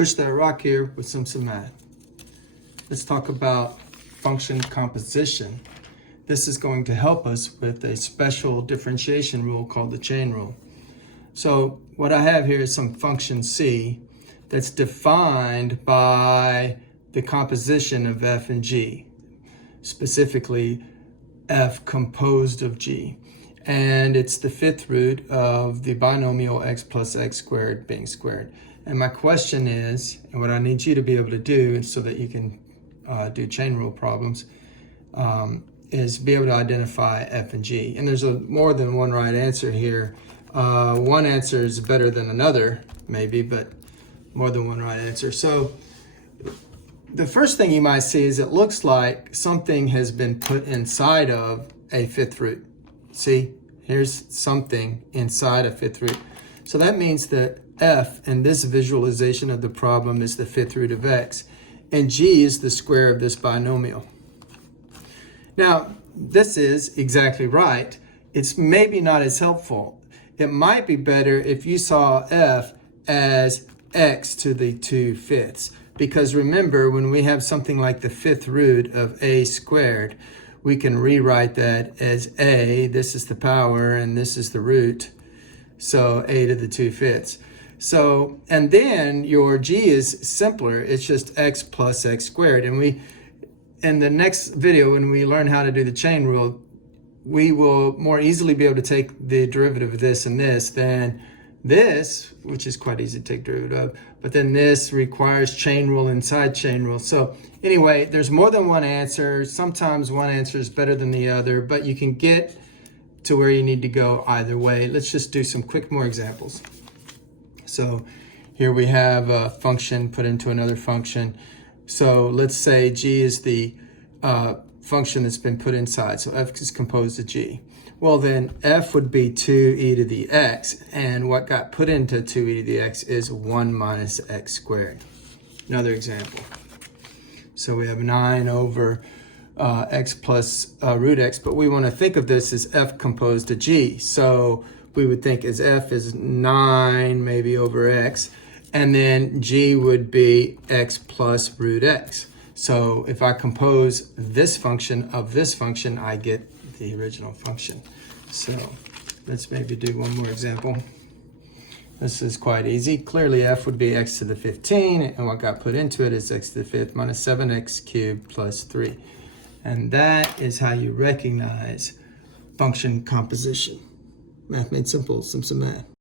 push that rock here with some math. Let's talk about function composition. This is going to help us with a special differentiation rule called the chain rule. So what I have here is some function c that's defined by the composition of f and g, specifically f composed of g. And it's the fifth root of the binomial x plus x squared being squared. And my question is, and what I need you to be able to do so that you can do chain rule problems, is be able to identify f and g. And there's more than one right answer here. One answer is better than another, maybe, but more than one right answer. So the first thing you might see is it looks like something has been put inside of a fifth root. See, here's something inside a fifth root. So that means that f in this visualization of the problem is the fifth root of x, and g is the square of this binomial. Now, this is exactly right. It's maybe not as helpful. It might be better if you saw f as x to the 2/5. Because remember, when we have something like the fifth root of a squared, we can rewrite that as a, this is the power, and this is the root. So a to the 2/5. So, and then your g is simpler. It's just x plus x squared. And in the next video, when we learn how to do the chain rule, we will more easily be able to take the derivative of this and this than this, which is quite easy to take derivative of, but then this requires chain rule inside chain rule. So anyway, there's more than one answer. Sometimes one answer is better than the other, but you can get to where you need to go either way. Let's just do some quick more examples. So here we have a function put into another function. So let's say g is the function that's been put inside. So f is composed of g. Well, then f would be 2e to the x, and what got put into 2e to the x is 1 minus x squared. Another example. So we have 9 over x plus root x, but we want to think of this as f composed of g. So we would think as f is 9 maybe over x, and then g would be x plus root x. So if I compose this function of this function, I get the original function. So let's maybe do one more example. This is quite easy. Clearly f would be x to the 15, and what got put into it is x to the 5th minus 7x cubed plus 3. And that is how you recognize function composition. Math made simple, some math.